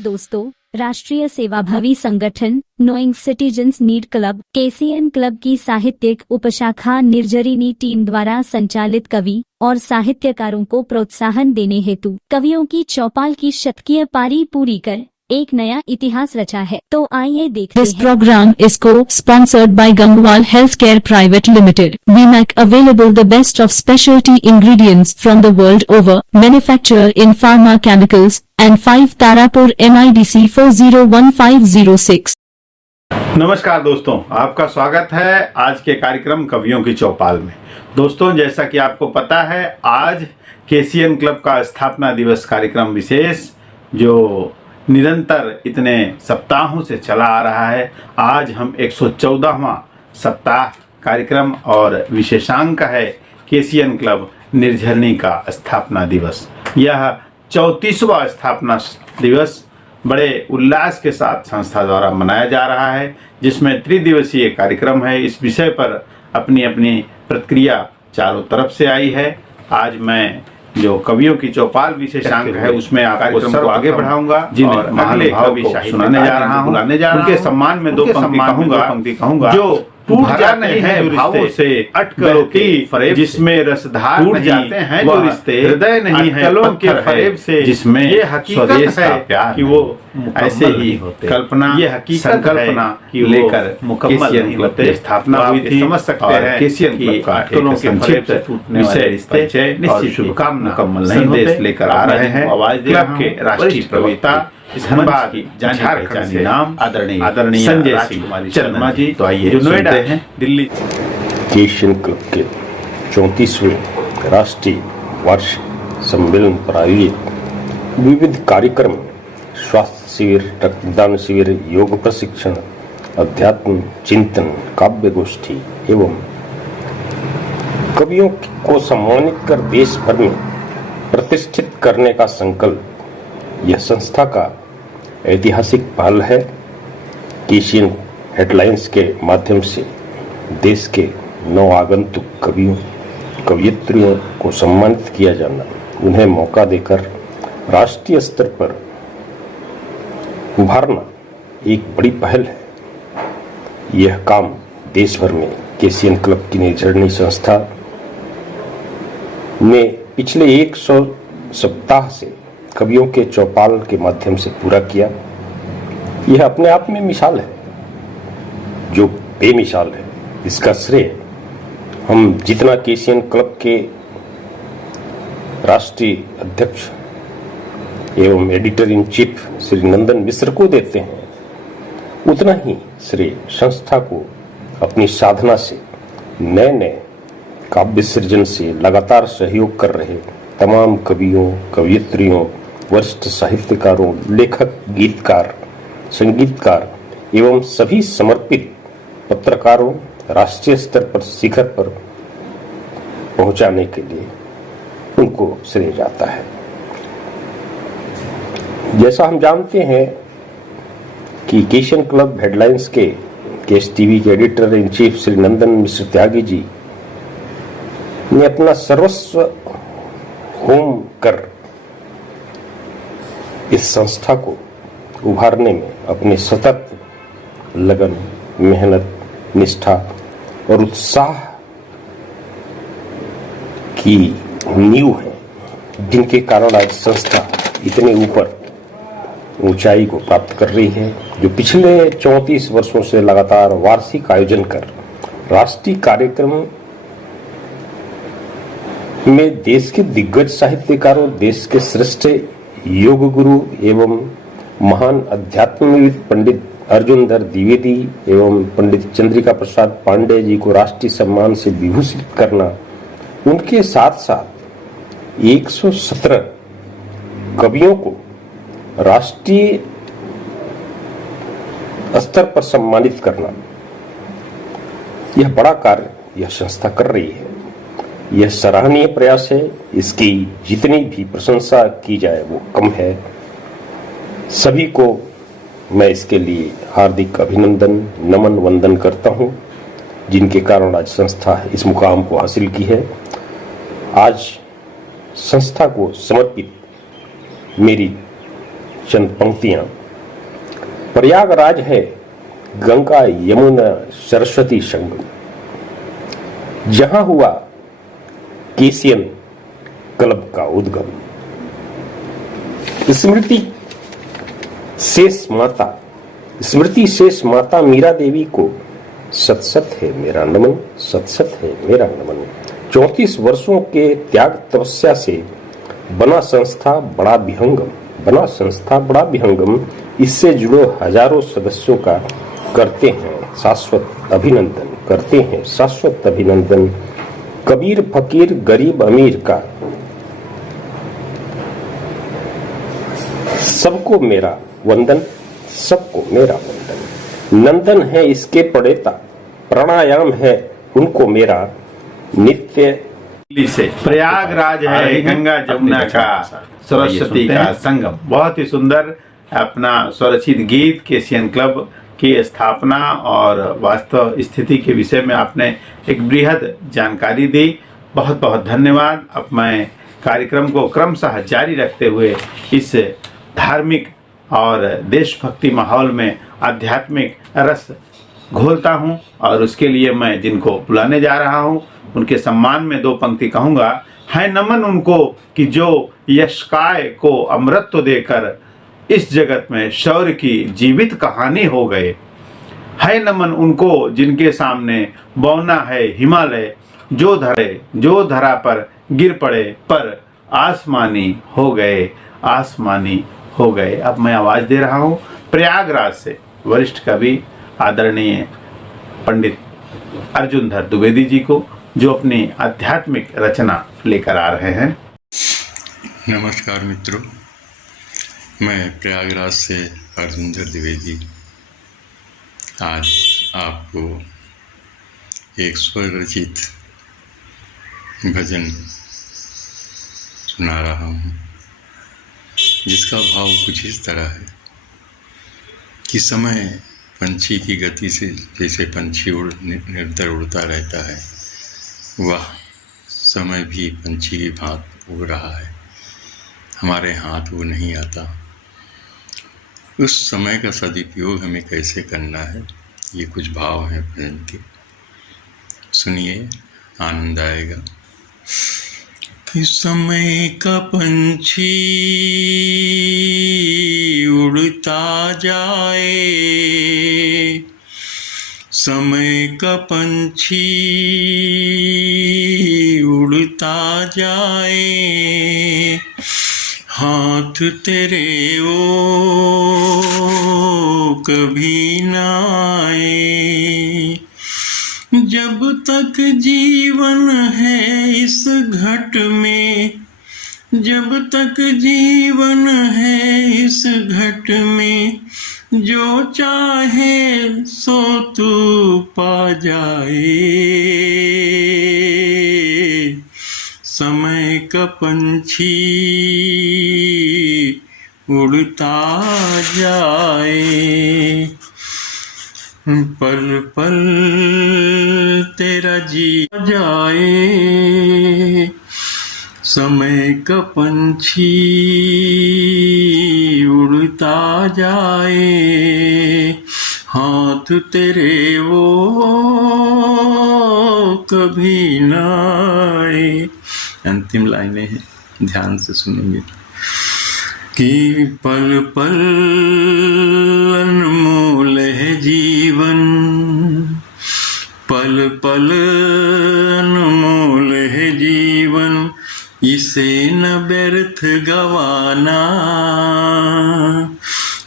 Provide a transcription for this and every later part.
दोस्तों, राष्ट्रीय सेवाभावी संगठन knowing citizens need club KCN club की साहित्यिक उपशाखा निर्जरिनी टीम द्वारा संचालित कवि और साहित्यकारों को प्रोत्साहन देने हेतु कवियों की चौपाल की शतकीय पारी पूरी कर एक नया इतिहास रचा है। तो आइए देखते हैं। This program is co-sponsored by Gangwal Healthcare Private Limited. We make available the best of specialty ingredients from the world over, manufacturer in pharma chemicals, and 5 Tarapur MIDC 401506. नमस्कार दोस्तों, आपका स्वागत है आज के कार्यक्रम कवियों की चौपाल में। दोस्तों, जैसा कि आपको पता है, आज केसीएन क्लब का स्थापना दिवस कार्यक्रम विशेष जो निरंतर इतने सप्ताहों से चला आ रहा है, आज हम 114वां सप्ताह कार्यक्रम और विशेषांक है केसीएन क्लब निर्झरनी का स्थापना दिवस। यह 34वां स्थापना दिवस बड़े उल्लास के साथ संस्था द्वारा मनाया जा रहा है, जिसमें त्रिदिवसीय कार्यक्रम है। इस विषय पर अपनी अपनी प्रतिक्रिया चारों तरफ से आई है। आज मैं जो कवियों की चौपाल विशेषांक है उसमें कार्यक्रम को आगे बढ़ाऊंगा और अगले कवि सुनाने जा रहा हूँ। उनके सम्मान में दो पंक्ति कहूंगा जो टूट जाते हैं भावों से अटकलों की फरेब, जिसमें रसधार टूट जाते हैं जो रिश्ते, हृदय नहीं है कलों के फरेब से, जिसमें ये हकीकत है प्यार कि वो ऐसे ही होते। कल्पना ये हकीकत संकल्पना की लेकर मुकम्मल नहीं होते। स्थापना हुई थी, समझ सकते हैं केसीएन क्लब का अटकलों के फरेब से टूटने वाले रिश्ते निश्चित शुभकामना मुकम्मल नहीं होते लेकर आ रहे हैं क्लब के राष्ट्रीय प्रवक्ता धनबाद जाने नाम आदरणीय संजय सिंह शर्मा जी। तो आइए जो नोएडा है दिल्ली केसीएन क्लब के 34वें राष्ट्रीय वार्षिक सम्मेलन पर आयोजित विविध कार्यक्रम, स्वास्थ्य शिविर, रक्तदान शिविर, योग प्रशिक्षण, अध्यात्म चिंतन, काव्य गोष्ठी एवं कवियों को सम्मानित कर देश भर में प्रतिष्ठित करने का संकल्प यह संस्था का ऐतिहासिक पहल है। केसीएन हेडलाइंस के माध्यम से देश के नवागंतुक कवियों कवयित्रियों को सम्मानित किया जाना, उन्हें मौका देकर राष्ट्रीय स्तर पर उभारना एक बड़ी पहल है। यह काम देश भर में केसीएन क्लब की निर्झरनी संस्था ने पिछले 100 सप्ताह से कवियों के चौपाल के माध्यम से पूरा किया। यह अपने आप में मिसाल है जो बेमिसाल है। इसका श्रेय हम जितना केसीएन क्लब के राष्ट्रीय अध्यक्ष एवं एडिटर इन चीफ श्री नंदन मिश्र को देते हैं, उतना ही श्रेय संस्था को अपनी साधना से नए नए काव्य सृजन से लगातार सहयोग कर रहे तमाम कवियों कवयित्रियों, वरिष्ठ साहित्यकारों, लेखक, गीतकार, संगीतकार एवं सभी समर्पित पत्रकारों राष्ट्रीय स्तर पर शिखर पर पहुंचाने के लिए उनको श्रेय जाता है। जैसा हम जानते हैं कि केसीएन क्लब हेडलाइंस के केस टीवी के एडिटर इन चीफ श्री नंदन मिश्र त्यागी जी ने अपना सर्वस्व होम कर इस संस्था को उभारने में अपने सतत लगन, मेहनत, निष्ठा और उत्साह की नींव है, जिनके कारण आज संस्था इतने ऊपर ऊंचाई को प्राप्त कर रही है। जो पिछले 34 वर्षों से लगातार वार्षिक आयोजन कर राष्ट्रीय कार्यक्रम में देश के दिग्गज साहित्यकारों, देश के श्रेष्ठ योग गुरु एवं महान अध्यात्मविद पंडित अर्जुन धर द्विवेदी एवं पंडित चंद्रिका प्रसाद पांडे जी को राष्ट्रीय सम्मान से विभूषित करना, उनके साथ साथ 117 कवियों को राष्ट्रीय स्तर पर सम्मानित करना, यह बड़ा कार्य यह संस्था कर रही है। यह सराहनीय प्रयास है। इसकी जितनी भी प्रशंसा की जाए वो कम है। सभी को मैं इसके लिए हार्दिक अभिनंदन, नमन, वंदन करता हूं, जिनके कारण आज संस्था इस मुकाम को हासिल की है। आज संस्था को समर्पित मेरी चंद पंक्तियां। प्रयागराज है गंगा यमुना सरस्वती संगम, जहां हुआ केसीएन क्लब का उद्गम। स्मृति शेष माता मीरा देवी को सत सत है मेरा नमन, सत सत है मेरा नमन। 34 वर्षों के त्याग तपस्या से बना संस्था बड़ा विहंगम, इससे जुड़े हजारों सदस्यों का करते हैं शाश्वत अभिनंदन। कबीर फकीर गरीब अमीर का सबको मेरा वंदन। नंदन है इसके पड़ेता, प्राणायाम है उनको मेरा नित्य। से प्रयागराज है गंगा जमुना का सरस्वती का संगम। बहुत ही सुंदर अपना स्वरचित गीत केसीएन क्लब की स्थापना और वास्तव स्थिति के विषय में आपने एक बृहद जानकारी दी। बहुत बहुत धन्यवाद। अब मैं कार्यक्रम को क्रमशः जारी रखते हुए इस धार्मिक और देशभक्ति माहौल में आध्यात्मिक रस घोलता हूं और उसके लिए मैं जिनको बुलाने जा रहा हूं उनके सम्मान में 2 पंक्ति कहूंगा। है नमन उनको कि जो यशकाय को अमृत देकर इस जगत में शौर्य की जीवित कहानी हो गए। है नमन उनको जिनके सामने बौना है हिमालय, जो धरा पर गिर पड़े पर आसमानी हो गए। अब मैं आवाज दे रहा हूं प्रयागराज से वरिष्ठ कवि आदरणीय पंडित अर्जुनधर द्विवेदी जी को, जो अपनी आध्यात्मिक रचना लेकर आ रहे हैं। नमस्कार मित्रों, मैं प्रयागराज से अर्जुनधर द्विवेदी आज आपको एक स्वरचित भजन सुना रहा हूँ, जिसका भाव कुछ इस तरह है कि समय पंछी की गति से जैसे पंछी निरंतर उड़ता रहता है, वह समय भी पंछी की भांति उड़ रहा है। हमारे हाथ वो नहीं आता। उस समय का सदुपयोग हमें कैसे करना है, ये कुछ भाव हैं भजन के। सुनिए, आनंद आएगा। कि समय का पंछी उड़ता जाए, समय का पंछी उड़ता जाए, हाथ तेरे वो कभी न आए। जब तक जीवन है इस घट में, जब तक जीवन है इस घट में, जो चाहे सो तू पा जाए। समय का पंछी उड़ता जाए, पल पल तेरा जी जाए। समय का पंछी उड़ता जाए, हाथ तेरे वो कभी न आए। अंतिम लाइनें हैं, ध्यान से सुनेंगे। कि पल पल अनमोल है जीवन, पल पल अनमोल है जीवन, इसे न व्यर्थ गवाना।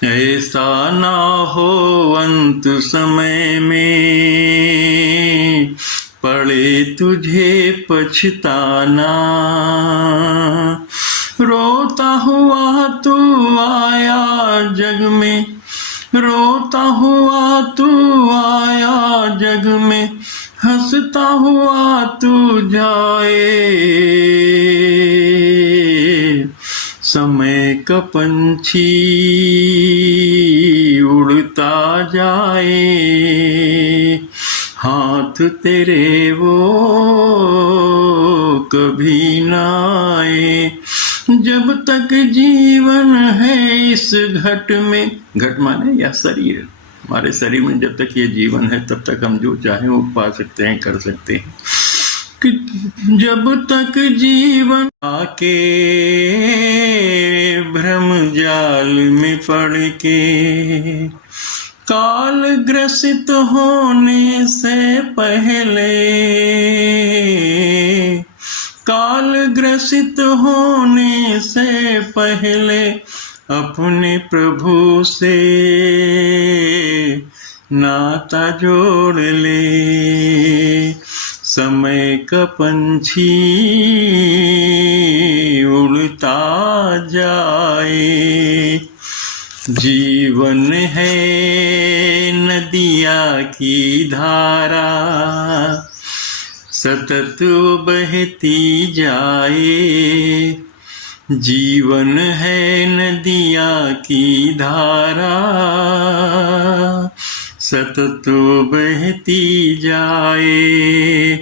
ऐसा ना हो अंत समय में पड़े तुझे पछताना। रोता हुआ तू आया जग में, रोता हुआ तू आया जग में, हंसता हुआ तू जाए। समय का पंछी उड़ता जाए, हाथ तेरे वो कभी न आए। जब तक जीवन है इस घट में, घट माने या शरीर, हमारे शरीर में जब तक ये जीवन है तब तक हम जो चाहें वो पा सकते हैं, कर सकते हैं। कि जब तक जीवन आके भ्रम जाल में पड़ के, काल ग्रसित होने से पहले, काल ग्रसित होने से पहले अपने प्रभु से नाता जोड़ ले। समय का पंछी उड़ता जाए, जीवन है नदिया की धारा, सतत बहती जाए। जीवन है नदिया की धारा, सतत बहती जाए।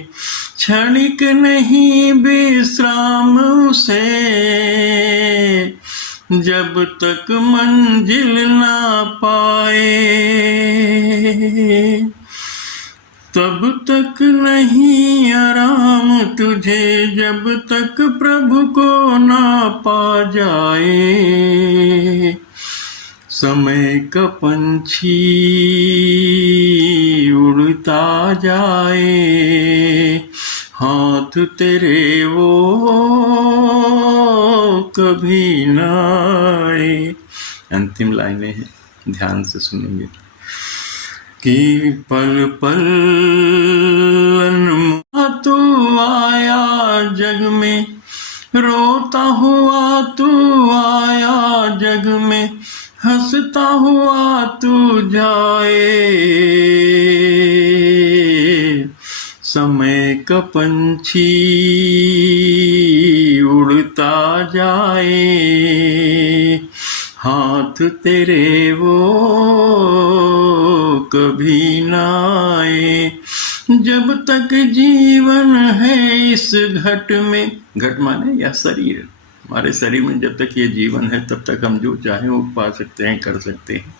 क्षणिक नहीं विश्राम उसे, जब तक मंजिल ना पाए। तब तक नहीं आराम तुझे, जब तक प्रभु को ना पा जाए। समय का पंछी उड़ता जाए, हाथ तेरे वो कभी न आए। अंतिम लाइनें हैं, ध्यान से सुनेंगे। कि पल पल अनमोल तू आया जग में, रोता हुआ तू आया जग में, हंसता हुआ तू जाए। समय का पंछी उड़ता जाए, हाथ तेरे वो कभी ना आए। जब तक जीवन है इस घट में, घट माने या शरीर, हमारे शरीर में जब तक ये जीवन है तब तक हम जो चाहें वो पा सकते हैं, कर सकते हैं।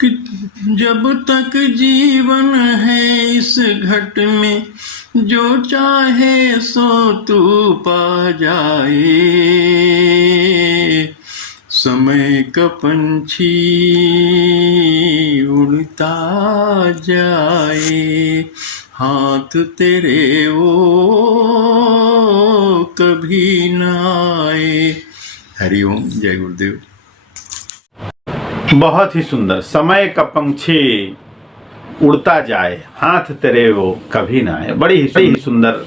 कि जब तक जीवन है इस घट में, जो चाहे सो तू पा जाए। समय का पंछी उड़ता जाए, हाथ तेरे वो कभी ना आए। हरिओम, जय गुरुदेव। बहुत ही सुंदर। समय का पंछी उड़ता जाए, हाथ तेरे वो कभी ना आए। बड़ी ही सुंदर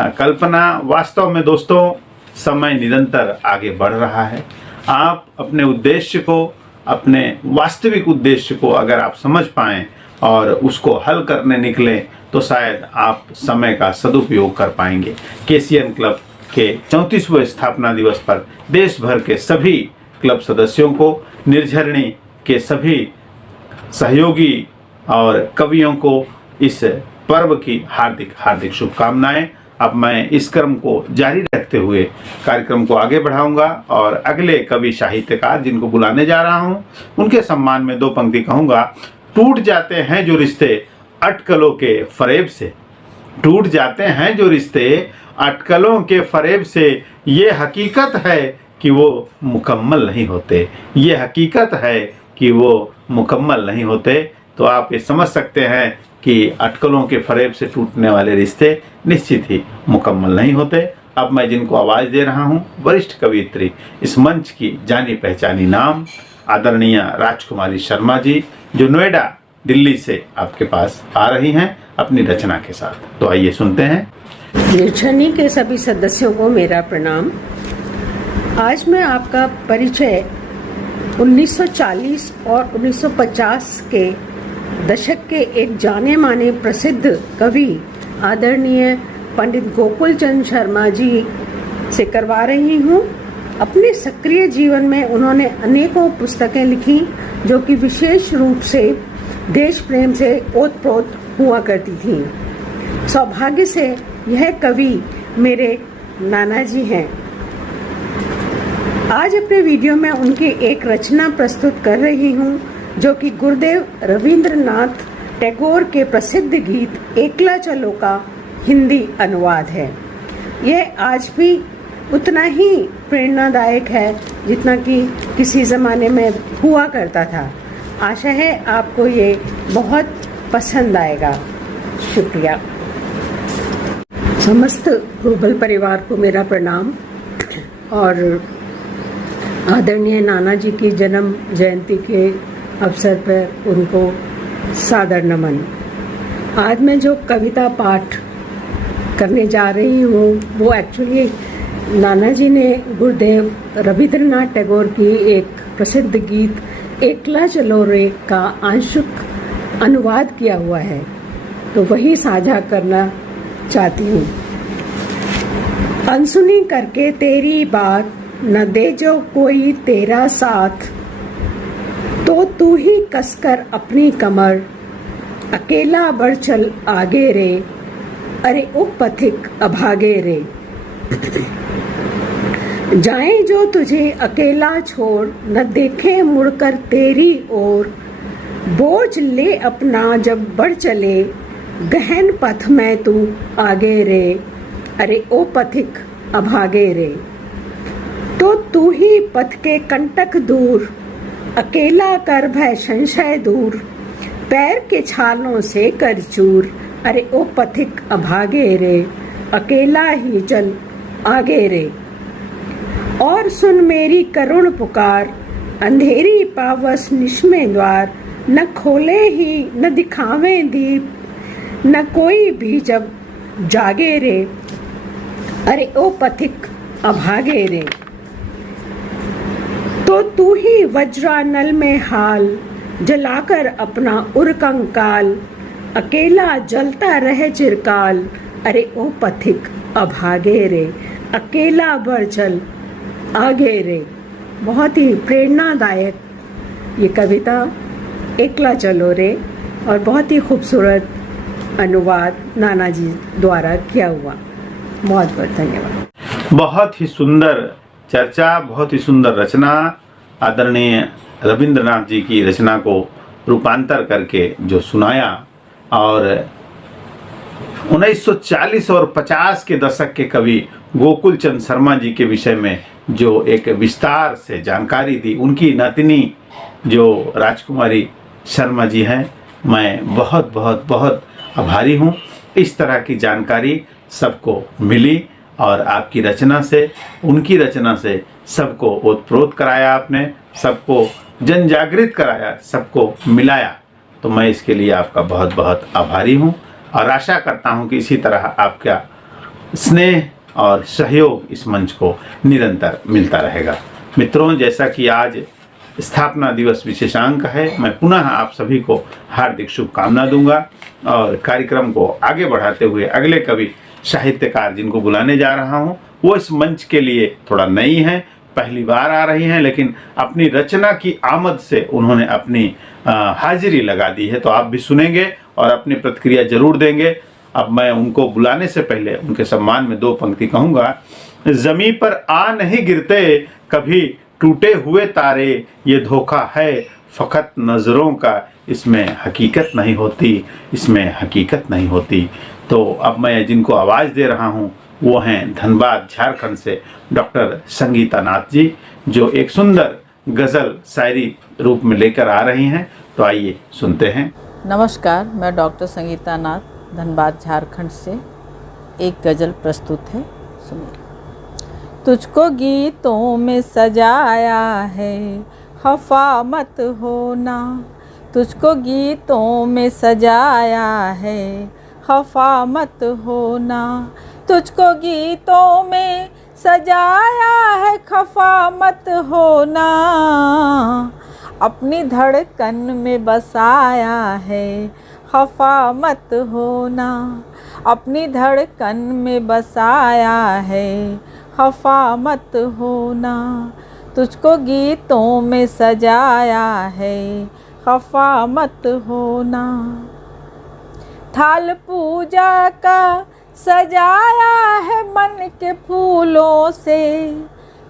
कल्पना। वास्तव में दोस्तों, समय निरंतर आगे बढ़ रहा है। आप अपने उद्देश्य को, अपने वास्तविक उद्देश्य को अगर आप समझ पाएं और उसको हल करने निकलें तो शायद आप समय का सदुपयोग कर पाएंगे। केसीएन क्लब के 34वें स्थापना दिवस पर देश भर के सभी क्लब सदस्यों को, निर्झरणी के सभी सहयोगी और कवियों को इस पर्व की हार्दिक हार्दिक शुभकामनाएं। अब मैं इस क्रम को जारी रखते हुए कार्यक्रम को आगे बढ़ाऊंगा और अगले कवि साहित्यकार जिनको बुलाने जा रहा हूं, उनके सम्मान में दो पंक्ति कहूंगा। टूट जाते हैं जो रिश्ते अटकलों के फरेब से, टूट जाते हैं जो रिश्ते अटकलों के फरेब से, ये हकीकत है कि वो मुकम्मल नहीं होते, ये हकीकत है कि वो मुकम्मल नहीं होते। तो आप ये समझ सकते हैं कि अटकलों के फरेब से टूटने वाले रिश्ते निश्चित ही मुकम्मल नहीं होते। अब मैं जिनको आवाज़ दे रहा हूँ, वरिष्ठ कवियत्री, इस मंच की जानी पहचानी नाम आदरणीय राजकुमारी शर्मा जी, जो नोएडा दिल्ली से आपके पास आ रही हैं अपनी रचना के साथ। तो आइए सुनते हैं। निर्झरणी के सभी सदस्यों को मेरा प्रणाम। आज मैं आपका परिचय 1940 और 1950 के दशक के एक जाने माने प्रसिद्ध कवि आदरणीय पंडित गोकुल चंद शर्मा जी से करवा रही हूँ। अपने सक्रिय जीवन में उन्होंने अनेकों पुस्तकें लिखी जो कि विशेष रूप से देश प्रेम से ओतप्रोत हुआ करती थीं। सौभाग्य से यह कवि मेरे नाना जी हैं। आज अपने वीडियो में उनकी एक रचना प्रस्तुत कर रही हूँ जो कि गुरुदेव रविंद्रनाथ टैगोर के प्रसिद्ध गीत एकला चलो का हिंदी अनुवाद है। यह आज भी उतना ही प्रेरणादायक है जितना कि किसी ज़माने में हुआ करता था। आशा है आपको ये बहुत पसंद आएगा। शुक्रिया। समस्त ग्लोबल परिवार को मेरा प्रणाम और आदरणीय नाना जी की जन्म जयंती के अवसर पर उनको सादर नमन। आज मैं जो कविता पाठ करने जा रही हूँ वो एक्चुअली नाना जी ने गुरुदेव रविंद्रनाथ टैगोर की एक प्रसिद्ध गीत एकला चलो रे का आंशिक अनुवाद किया हुआ है, तो वही साझा करना चाहती हूँ। अनसुनी करके तेरी बात न दे जो कोई तेरा साथ, तो तू ही कसकर अपनी कमर अकेला बढ़ चल आगे रे, अरे ओ पथिक अभागे रे। जाए जो तुझे अकेला छोड़ न देखे मुड़कर तेरी ओर, बोझ ले अपना जब बढ़ चले गहन पथ में तू आगे रे, अरे ओ पथिक अभागे रे। तो तू ही पथ के कंटक दूर अकेला कर भय संशय दूर, पैर के छालों से कर चूर, अरे ओ पथिक अभागे रे, अकेला ही चल आगे रे। और सुन मेरी करुण पुकार अंधेरी पावस निश्मे द्वार, न खोले ही न दिखावे दीप, न कोई भी जब जागे रे, अरे ओ पथिक अभागे रे। तो तू ही वज्रानल में हाल जलाकर अपना उरकंकाल, अकेला जलता रहे चिरकाल, अरे ओ पथिक अभागे रे, अकेला बढ़ चल आगे रे। बहुत ही प्रेरणादायक ये कविता एकला चलो रे और बहुत ही खूबसूरत अनुवाद नाना जी द्वारा किया हुआ। बहुत बहुत धन्यवाद। बहुत ही सुंदर चर्चा, बहुत ही सुंदर रचना। आदरणीय रविंद्रनाथ जी की रचना को रूपांतर करके जो सुनाया, और 1940 और 50 के दशक के कवि गोकुल चंद शर्मा जी के विषय में जो एक विस्तार से जानकारी दी, उनकी नातिनी जो राजकुमारी शर्मा जी हैं, मैं बहुत बहुत बहुत आभारी हूँ। इस तरह की जानकारी सबको मिली और आपकी रचना से, उनकी रचना से सबको ओतप्रोत कराया आपने, सबको जन जागृत कराया, सबको मिलाया। तो मैं इसके लिए आपका बहुत बहुत आभारी हूँ और आशा करता हूँ कि इसी तरह आपका स्नेह और सहयोग इस मंच को निरंतर मिलता रहेगा। मित्रों, जैसा कि आज स्थापना दिवस विशेषांक है, मैं पुनः आप सभी को हार्दिक शुभकामना दूंगा और कार्यक्रम को आगे बढ़ाते हुए अगले कवि साहित्यकार जिनको बुलाने जा रहा हूं, वो इस मंच के लिए थोड़ा नई हैं, पहली बार आ रही हैं, लेकिन अपनी रचना की आमद से उन्होंने अपनी हाजिरी लगा दी है। तो आप भी सुनेंगे और अपनी प्रतिक्रिया जरूर देंगे। अब मैं उनको बुलाने से पहले उनके सम्मान में दो पंक्ति कहूँगा। ज़मीं पर आ नहीं गिरते कभी टूटे हुए तारे, ये धोखा है फ़कत नज़रों का, इसमें हकीकत नहीं होती, इसमें हकीकत नहीं होती। तो अब मैं जिनको आवाज़ दे रहा हूँ वो हैं धनबाद झारखंड से डॉक्टर संगीता नाथ जी, जो एक सुंदर गज़ल शायरी रूप में लेकर आ रही हैं। तो आइए सुनते हैं। नमस्कार, मैं डॉक्टर संगीता नाथ धनबाद झारखंड से एक गज़ल प्रस्तुत है, सुनिए। तुझको गीतों में सजाया है खफा मत होना, तुझको गीतों में सजाया है खफा मत होना, तुझको गीतों में सजाया है खफा मत होना, अपनी धड़कन में बसाया है खफा मत होना, अपनी धड़कन में बसाया है खफा मत होना, तुझको गीतों में सजाया है खफा मत होना। थाल पूजा का सजाया है मन के फूलों से,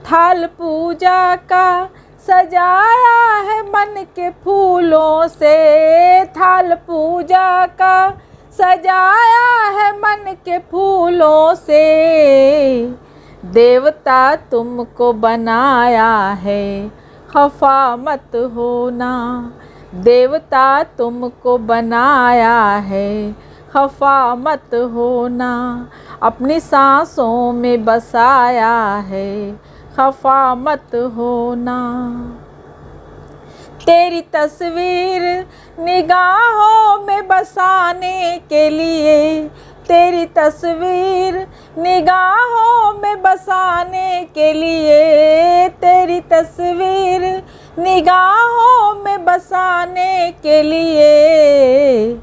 थाल पूजा का सजाया है मन के फूलों से, थाल पूजा का सजाया है मन के फूलों से। देवता तुमको बनाया है, खफा मत होना। देवता तुमको बनाया है, खफा मत होना। अपनी सांसों में बसाया है, खफा मत होना। तेरी तस्वीर निगाहों में बसाने के लिए, तेरी तस्वीर निगाहों में बसाने के लिए, तेरी तस्वीर निगाहों में बसाने के लिए।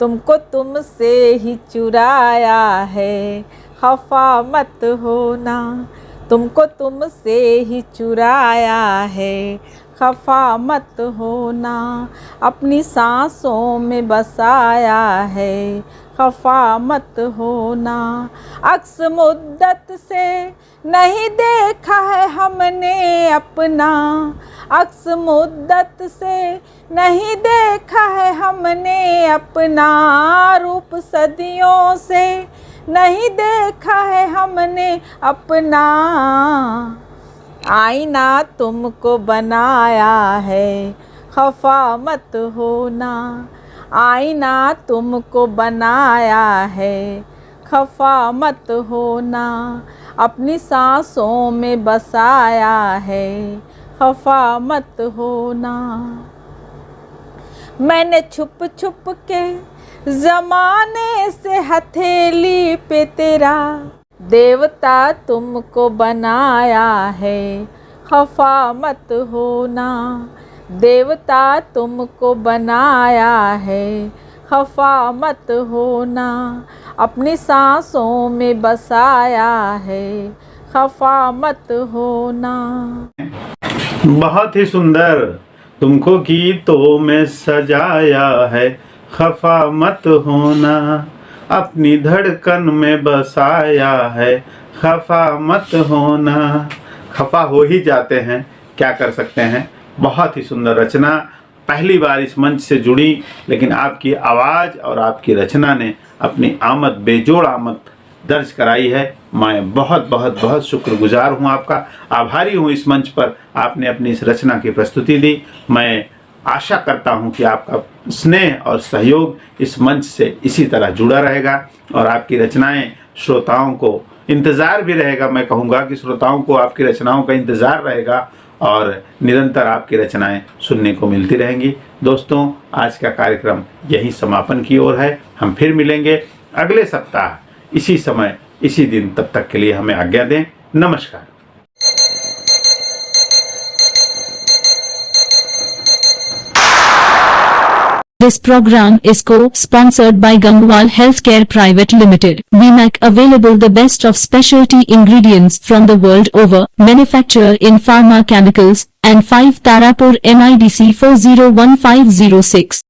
तुमको तुमसे ही चुराया है, खफा मत होना। तुमको तुमसे ही चुराया है, खफा मत होना। अपनी सांसों में बसाया है, खफा मत होना। अक्स मुद्दत से नहीं देखा है हमने अपना, अक्स मुद्दत से नहीं देखा है हमने अपना। रूप सदियों से नहीं देखा है हमने अपना। आईना तुमको बनाया है, खफा मत होना। आईना तुमको बनाया है, खफा मत होना। अपनी सांसों में बसाया है, खफा मत होना। मैंने छुप छुप के ज़माने से हथेली पे तेरा देवता तुमको बनाया है, खफा मत होना। देवता तुमको बनाया है, खफा मत होना। अपनी सांसों में बसाया है, खफा मत होना। बहुत ही सुंदर। तुमको गीतों में सजाया है, खफा मत होना। अपनी धड़कन में बसाया है, खफा मत होना। खफा हो ही जाते हैं, क्या कर सकते हैं। बहुत ही सुंदर रचना, पहली बार इस मंच से जुड़ी, लेकिन आपकी आवाज़ और आपकी रचना ने अपनी आमद, बेजोड़ आमद दर्ज कराई है। मैं बहुत बहुत बहुत शुक्रगुजार हूँ आपका, आभारी हूँ इस मंच पर आपने अपनी इस रचना की प्रस्तुति दी। मैं आशा करता हूँ कि आपका स्नेह और सहयोग इस मंच से इसी तरह जुड़ा रहेगा और आपकी रचनाएं श्रोताओं को इंतज़ार भी रहेगा। मैं कहूँगा कि श्रोताओं को आपकी रचनाओं का इंतज़ार रहेगा और निरंतर आपकी रचनाएं सुनने को मिलती रहेंगी। दोस्तों, आज का कार्यक्रम यही समापन की ओर है। हम फिर मिलेंगे अगले सप्ताह इसी समय इसी दिन। तब तक के लिए हमें आज्ञा दें। नमस्कार। This program is co-sponsored by Gangwal Healthcare Private Limited. We make available the best of specialty ingredients from the world over, manufacture in pharma chemicals, and 5 Tarapur NIDC 401506.